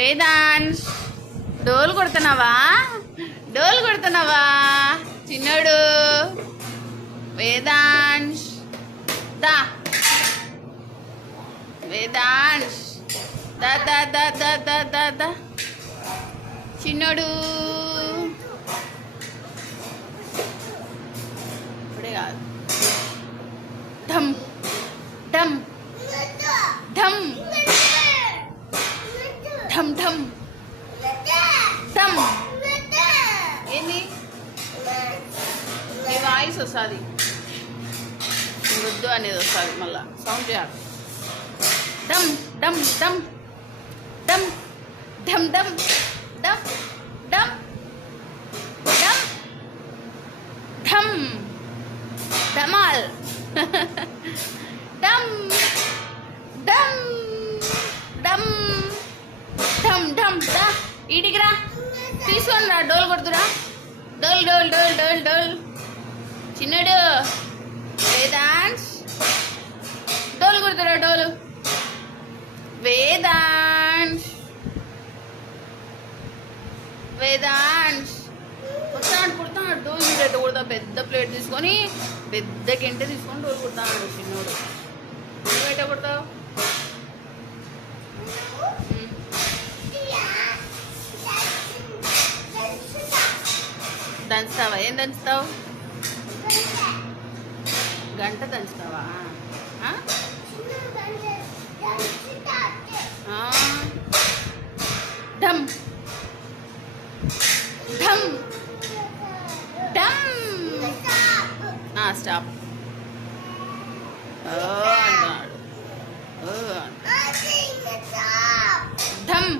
వేదాంశ్ డోలు కొడుతున్నావా? డోలు కొడుతున్నావా చిన్నోడు? వేదాంశ్ దా, వేదాంశ్ దా దా దా దా దా దా దా చిన్నోడు. ఇప్పుడే కాదు. ఢమ్ ఢమ్ ఢమ్ ఢమ్ ఢమ్ ఢమ్. ఏంది నీ వాయిస్ వస్తుంది, వద్దు అనేది వస్తుంది, మళ్ళా సౌండ్ చేయాలి. డమ్ డమ్ డమ్ డమ్ డమ్ డమ్ డమ్ డమ్ డమ్ ఢమ్ ధమాల్ డమ్ డమ్ డమ్ ఢమ్ ఢమ్ దా. ఈడికి రా, తీసుకొని రా, డోల్ కొడుతురా. డోల్ డోల్ డోల్ డోల్ డోల్ చిన్నడు. వేదాంశ్ డోల్ కొడుతురా, డోలు. వేదాంశ్ వేదాంశ్ వస్తాడు, కుడతాడు డోల్. ప్లేట్ కొడతా, పెద్ద ప్లేట్ తీసుకొని, పెద్ద గంటె తీసుకొని డోల్ కుడతాడు చిన్నోడు. నువ్వు ఎట్ట కొడతావు? దంచుతావా? ఏం దంచుతావు? గంట దంచుతావా? ఢమ్ ఢమ్ ఢమ్. స్టాప్. అన్నాడు. ఢమ్